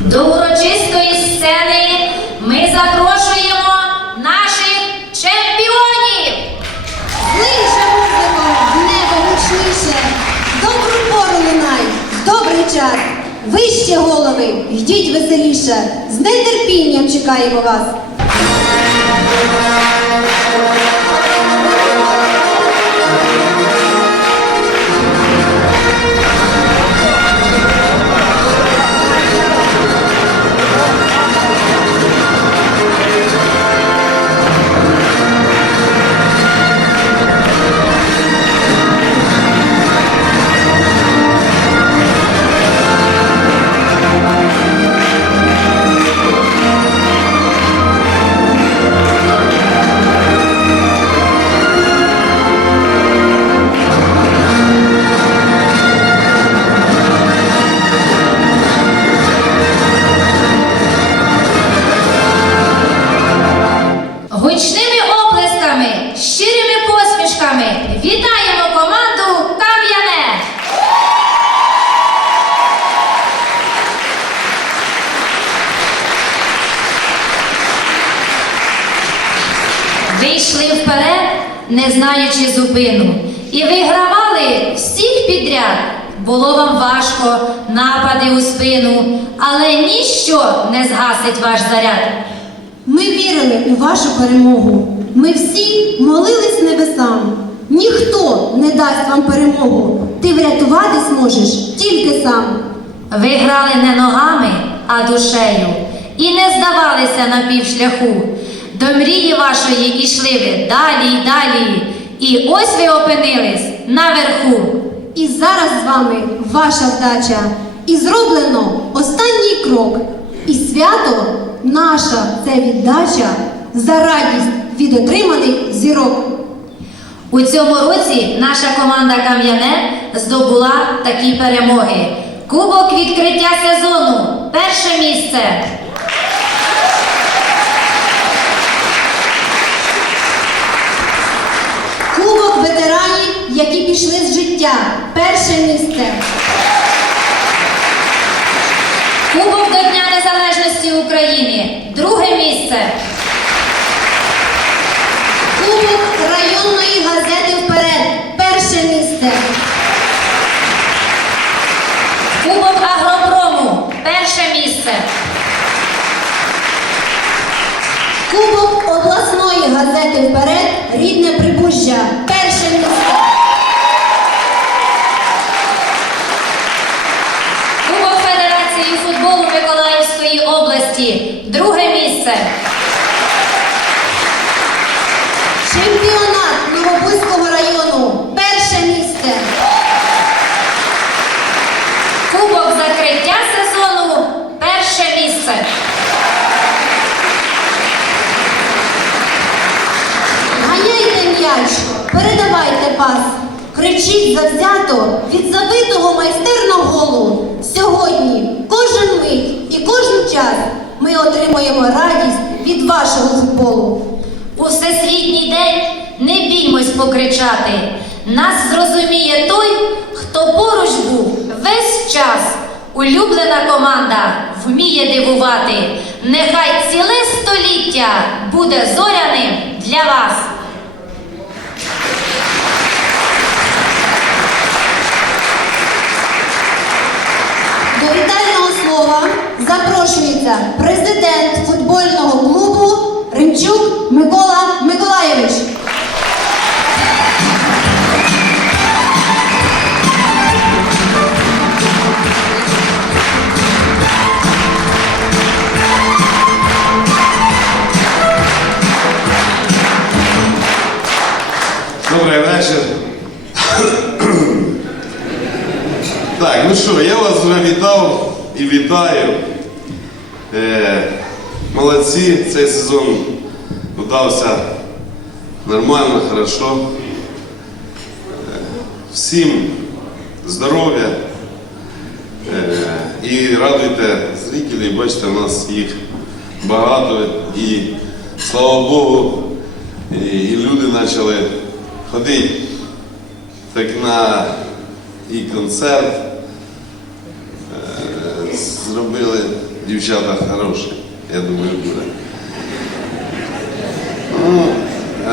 До урочистої сцени ми запрошуємо наших чемпіонів! Лише музико, небо гучніше, добру пору лунай, добрий час. Вище голови, йдіть веселіше, з нетерпінням чекаємо вас. Не ваш заряд. Ми вірили у вашу перемогу. Ми всі молились небесам. Ніхто не дасть вам перемогу. Ти врятувати зможеш тільки сам. Ви грали не ногами, а душею, і не здавалися на півшляху. До мрії вашої ішли ви далі й далі, і ось ви опинились наверху. І зараз з вами ваша вдача. І зроблено останній крок. І свято наша це віддача за радість від отриманих зірок. У цьому році наша команда Кам'яне здобула такі перемоги. Кубок відкриття сезону. Перше місце. Кубок ветеранів, які пішли з життя. Перше місце. Кубок до Дня України. Друге місце. Кубок районної газети вперед. Перше місце. Кубок агропрому. Перше місце. Кубок обласної газети вперед. Рідне Прибужжя. Перше місце. Кубок Федерації футболу Миколаївської області. Друге місце. Чемпіонат Новобузького району. Перше місце. Кубок закриття сезону. Перше місце. Ганяйте м'яч, передавайте пас. Кричіть завзято від забитого майстерного голу. Сьогодні, кожен мить і кожен час ми отримуємо радість від вашого футболу. У всесвітній день не біймось покричати. Нас зрозуміє той, хто поруч був весь час. Улюблена команда вміє дивувати. Нехай ціле століття буде зоряним для вас. До вітального слова запрошується президент футбольного клубу Римчук Микола Миколаєвич. Цей сезон вдався нормально, хорошо. Всім здоров'я. Е, і радуйте зрителів, бачите, у нас їх багато і слава Богу, і люди почали ходити так на і концерт. Е, зробили дівчата хороші. Я думаю, буде. Ну, е,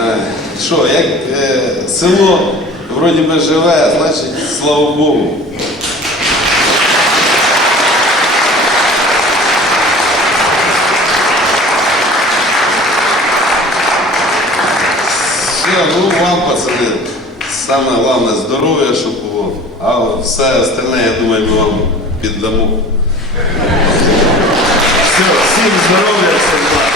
що, як е, село вроді би живе, значить, слава Богу. Все, ну вам, пацани, саме головне здоров'я, щоб було. А все остальне, я думаю, ми вам піддамо. Все, всім здоров'я, всім благ.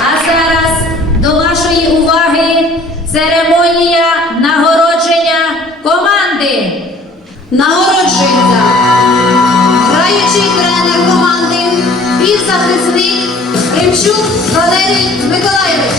А зараз до вашої уваги церемонія нагородження команди. Нагороджується граючий тренер команди, півзахисник Ремчук Валерій Миколайович.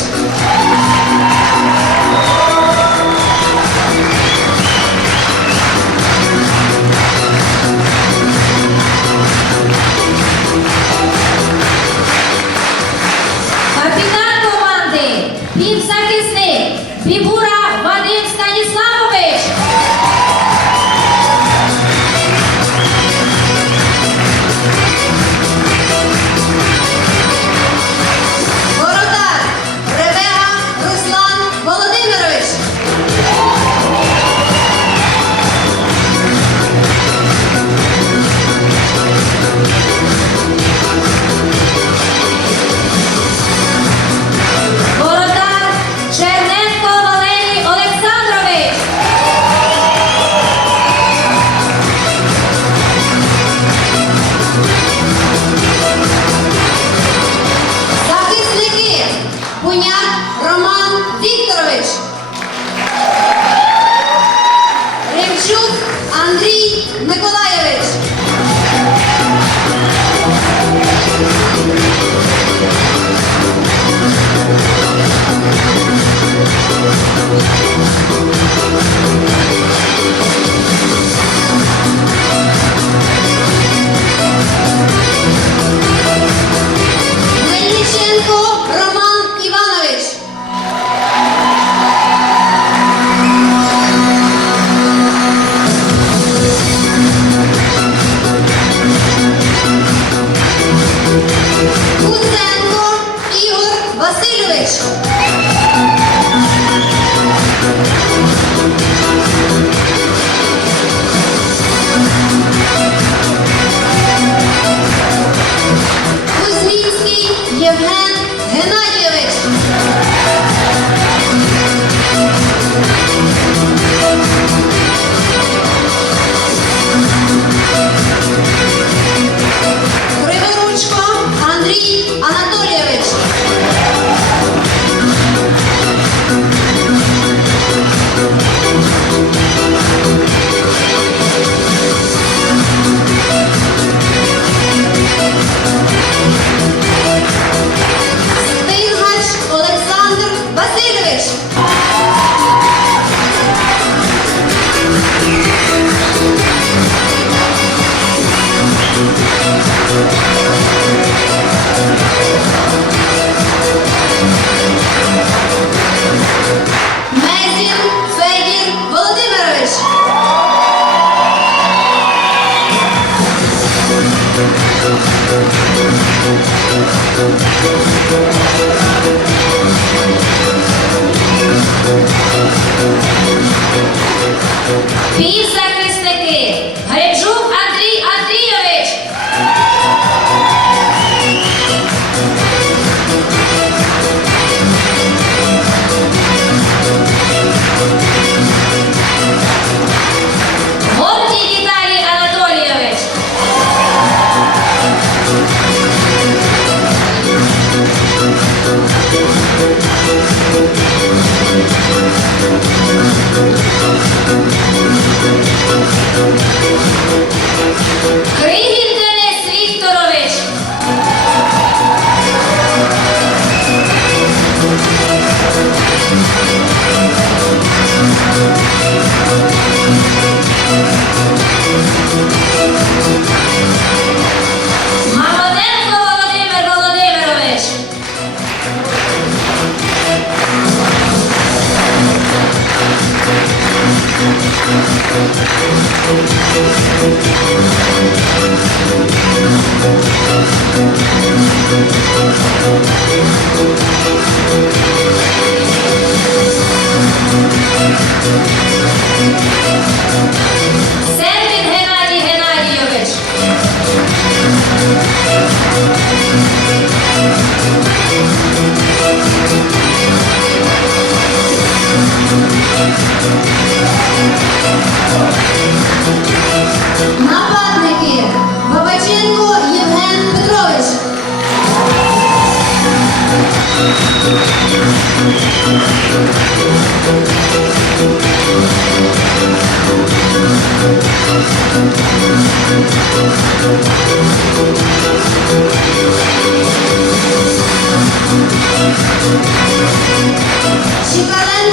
시간은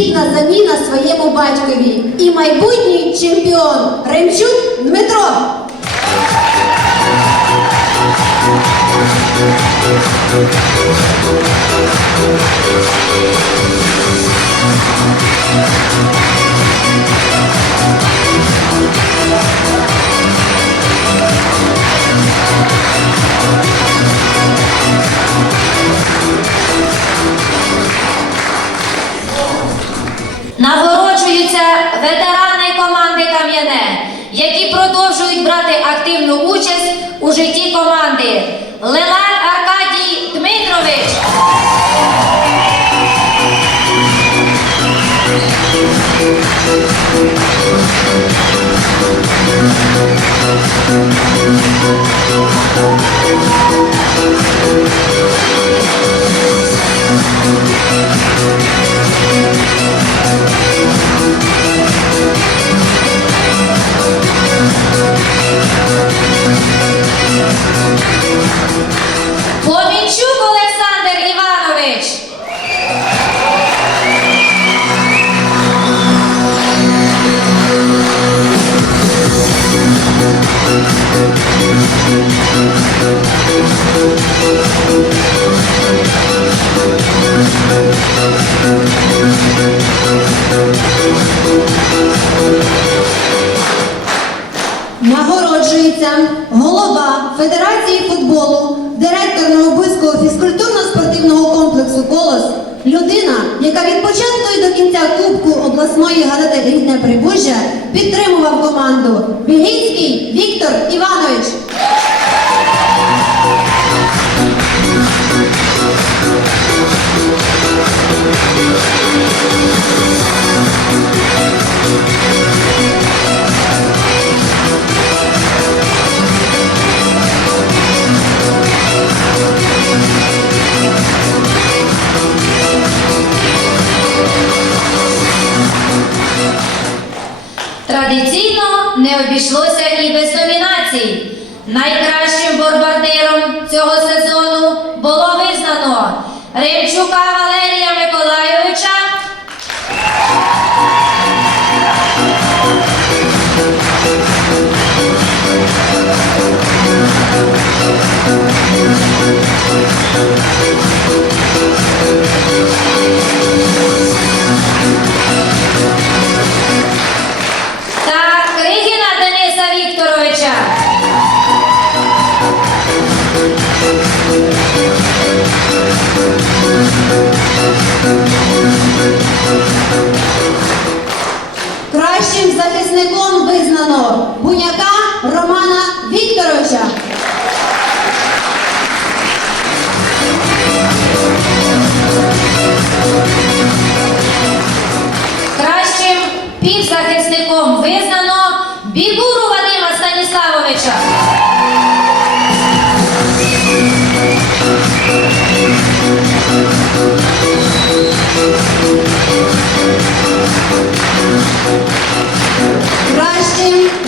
гідна заміна своєму батькові і майбутній чемпіон Ремчук Дмитро. Нагороджуються ветерани команди Кам'яне, які продовжують брати активну участь у житті команди. Лелак Аркадій Дмитрович. Помінчук футболу, директор Новобузького фізкультурно-спортивного комплексу Колос, людина, яка від початку і до кінця Кубку обласної гадати Рідне Прибужжя підтримував команду Бігінський Віктор Іванович. Не обійшлося і без номінацій. Найкращим бомбардиром цього сезону було визнано Римчука Валерія Миколайовича. першим захисником визнано буняка Романа Вікторовича. Кращим півзахисником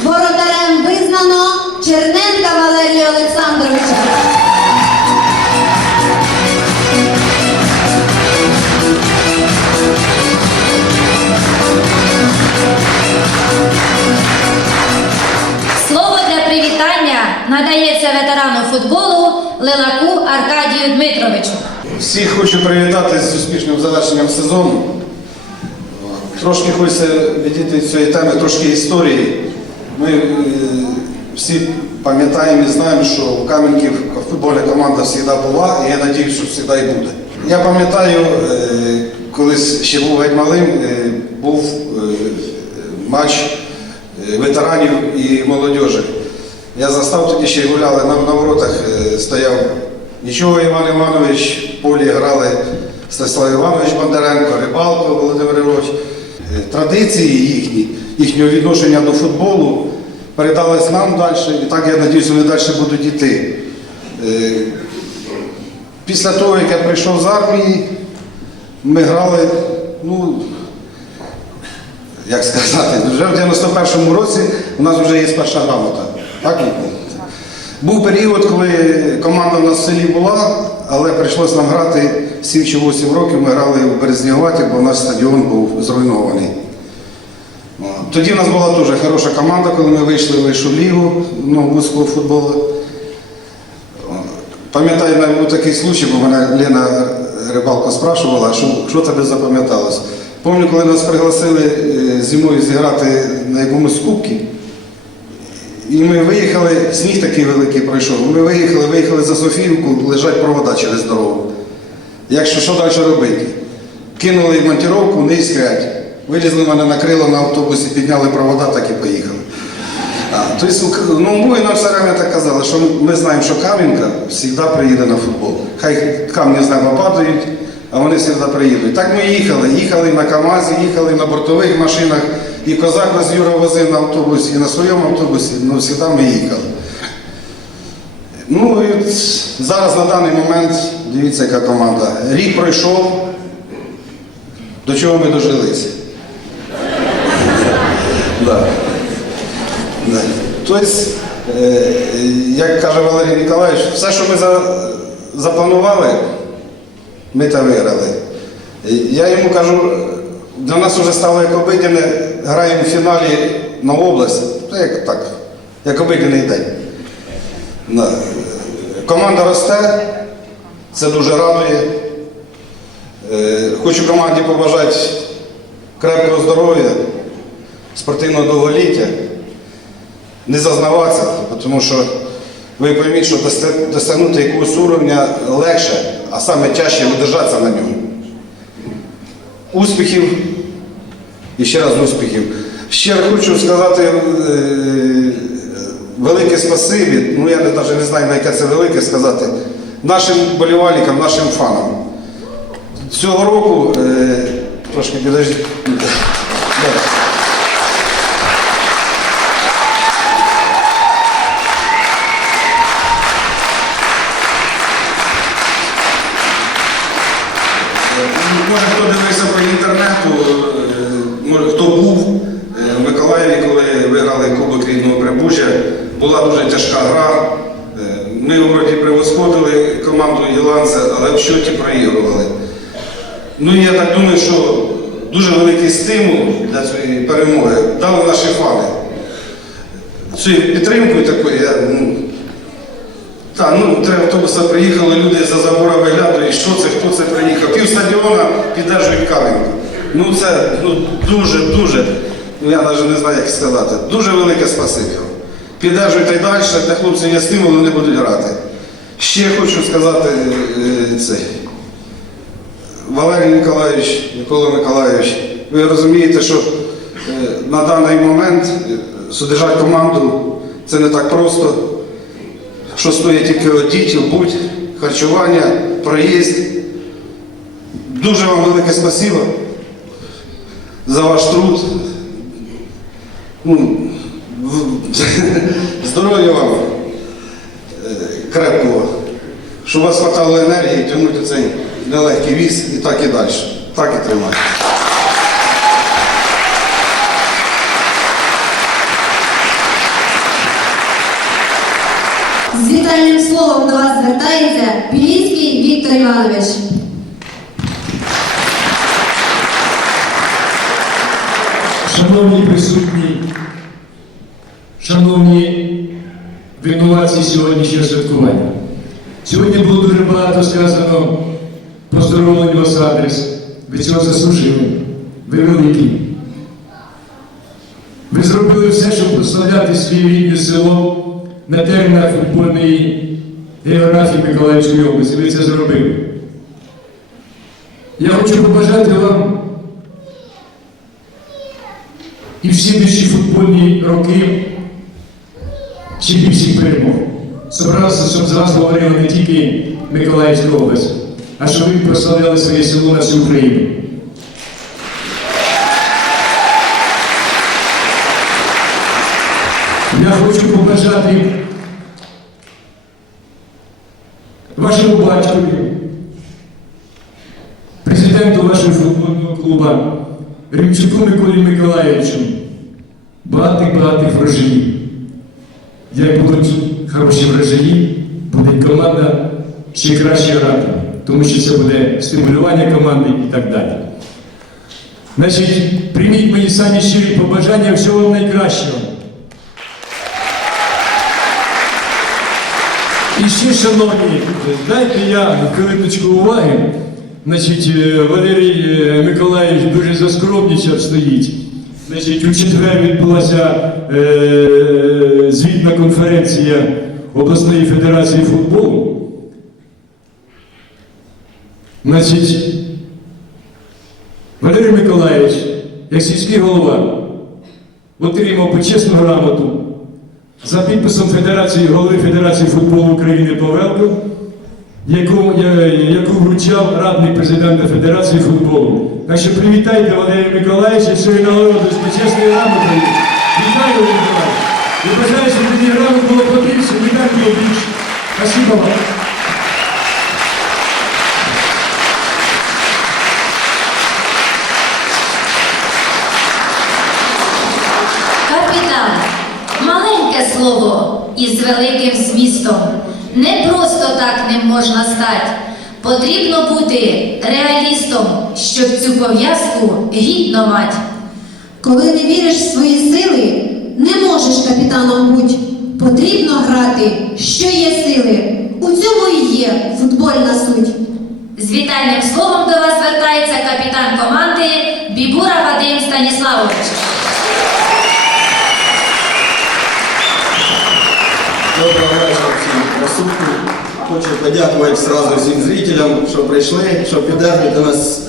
Воротарем визнано Черненка Валерія Олександровича. Слово для привітання надається ветерану футболу Лилаку Аркадію Дмитровичу. Всіх хочу привітати з успішним завершенням сезону. Трошки хочеться відійти від цієї теми, трошки історії. Ми е, всі пам'ятаємо і знаємо, що у Кам'янків футбольна команда завжди була, і я сподіваюся, що завжди і буде. Я пам'ятаю, е, колись ще був геть малим, е, був е, матч ветеранів і молодіжі. Я застав тоді ще гуляли на, на воротах, стояв нічого Іван Іванович, в полі грали Стаслав Іванович Бондаренко, Рибалко Володимир Ігорович. Е, Традиції їхні, їхнього відношення до футболу передались нам далі, і так я сподіваюся, вони далі будуть йти. Е, Після того, як я прийшов з армії, ми грали, ну, як сказати, вже в 91-му році у нас вже є перша грамота. Так, Ніколай? Був період, коли команда в нас в селі була, але прийшлося нам грати 7 чи 8 років. Ми грали в Березнігваті, бо наш стадіон був зруйнований. Тоді в нас була дуже хороша команда, коли ми вийшли в вищу лігу вузького футболу. Пам'ятаю, навіть був такий случай, бо мене Лена Рибалко спрашувала, що, що тебе запам'яталось. Пам'ятаю, коли нас пригласили е, зимою зіграти на якомусь кубці, і ми виїхали, сніг такий великий пройшов. Ми виїхали, виїхали за Софіївку, лежать провода через дорогу. Якщо що далі робити? Кинули монтировку, не стрять. Вилізли мене на крило на автобусі, підняли провода, так і поїхали. А, тобто, ну, ми нам все время так казали, що ми знаємо, що Кам'янка завжди приїде на футбол. Хай камні з неба падають, а вони завжди приїдуть. Так ми їхали, їхали на КАМАЗі, їхали на бортових машинах, і козак нас Юра возив на автобусі, і на своєму автобусі, ну завжди ми їхали. Ну і зараз на даний момент, дивіться, яка команда. Рік пройшов, до чого ми дожилися. Да. Да. Тобто, е, як каже Валерій Ніколаївич, все, що ми за- запланували, ми та виграли. Я йому кажу, для нас вже стало як обидяне, граємо в фіналі на область, як так, як обидяний день. Команда росте, це дуже радує. Е, Хочу команді побажати крепкого здоров'я, спортивного довголіття, не зазнаватися, тому що ви пойміть, що досягнути якогось уровня легше, а саме тяжче удержатися на ньому. Успіхів і ще раз успіхів. Ще хочу сказати е, велике спасибі, ну я навіть не знаю, на яке це велике сказати, нашим болівальникам, нашим фанам. Цього року, е, трошки підожди. Ми вроді превосходили команду Єланця, але в щоті проігрували. Ну я так думаю, що дуже великий стимул для цієї перемоги дали наші фани. Цією підтримкою такою, я, ну, так, ну, три автобуси приїхали, люди за забора виглядають, що це, хто це приїхав. Пів стадіона піддержують Кам'янку. Ну це ну, дуже, дуже, ну я навіть не знаю, як сказати, дуже велике спасибі. Піддержуйте далі, для хлопців є стимул, вони будуть грати. Ще хочу сказати е, це. Валерій Ніколаївич, Микола Миколаївич, ви розумієте, що е, на даний момент е, содержати команду це не так просто що стоїть тільки одіть, будь, харчування, проїзд. Дуже вам велике спасибо за ваш труд. Ну, здоров'я вам е, крепкого, щоб у вас хватало енергії тягнути цей нелегкий віз і так і далі. Так і тримайте. З вітальним словом до вас звертається Білінський Віктор Іванович. Шановні присутні, шановні винуватці сьогоднішнього святкування. Сьогодні було дуже багато сказано поздоровлень вас адрес. Ви цього заслужили. Ви великі. Ви зробили все, щоб прославляти своє рідне село на теренах футбольної географії Миколаївської області. Ви це зробили. Я хочу побажати вам і всі більші футбольні роки ще більших перемог. Собрався, щоб з вас говорили не тільки Миколаївська область, а щоб ви прославляли своє село на всю Україну. Я хочу побажати вашому батькові, президенту вашого футбольного клубу Римчуку Миколі Миколаївичу багатих-багатих врожаїв. Як будуть хороші врожаї, буде команда ще краще грати, тому що це буде стимулювання команди і так далі. Значить, прийміть мої самі щирі побажання всього найкращого. І ще, шановні, дайте я хвилиночку уваги. Значить, е, Валерій е, Миколаївич дуже заскромнічав стоїть. Значить, у четвер відбулася е, звітна конференція обласної федерації футболу. Значить, Валерій Миколаївич, як сільський голова, отримав почесну грамоту за підписом Федерації голови Федерації футболу України Павелко, яку, яку вручав радник президента Федерації футболу. Так що привітайте Валерія Миколаївича, що він нагороду з почесною грамотою. Вітаю, Валерій Миколаївич. І бажаю, щоб тоді грамот було побільше, і так було більше. Спасибо вам. Капітан, маленьке слово із великим змістом. Не просто так ним можна стати. Потрібно бути реалістом, щоб цю пов'язку гідно мать. Коли не віриш в свої сили, не можеш капітаном бути. Потрібно грати, що є сили. У цьому і є футбольна суть. З вітальним словом до вас звертається капітан команди Бібура Вадим Станіславович. Доброго вечора всім присутнім. Хочу подякувати сразу всім зрителям, що прийшли, що підтримуєте нас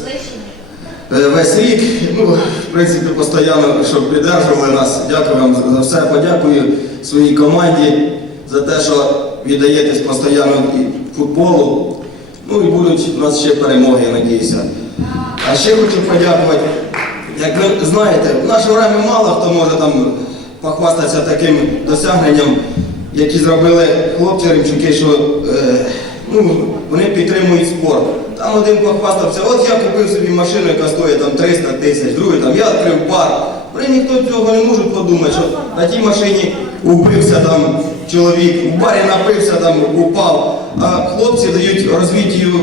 е, весь рік. Ну, в принципі, постійно, щоб підтримували нас. Дякую вам за все. Подякую своїй команді за те, що віддаєтесь постійно і футболу. Ну і будуть у нас ще перемоги, я надіюся. А ще хочу подякувати. Як ви знаєте, в наше время мало хто може там похвастатися таким досягненням, які зробили хлопці римчуки, що е, ну, вони підтримують спорт. Там один похвастався, от я купив собі машину, яка стоїть там 300 тисяч, другий там я відкрив бар. Вони ніхто цього не може подумати, що на тій машині убився там чоловік, в барі напився, там упав. А хлопці дають розвиттю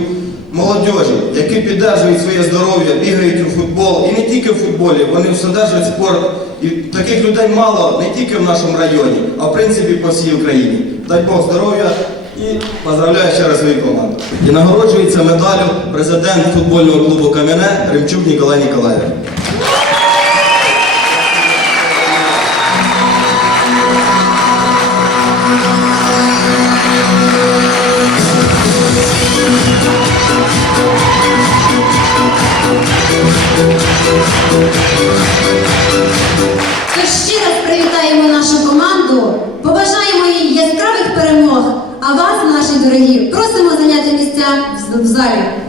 молодежі, які піддержують своє здоров'я, бігають у футбол. І не тільки в футболі, вони содержать спорт. І таких людей мало не тільки в нашому районі, а в принципі по всій Україні. Дай Бог здоров'я і поздравляю ще раз свою команду. І нагороджується медаллю президент футбольного клубу Кам'яне Римчук Ніколай Ніколаєв. Ще раз привітаємо нашу команду, побажаємо їй яскравих перемог, а вас, наші дорогі, просимо зайняти місця в залі.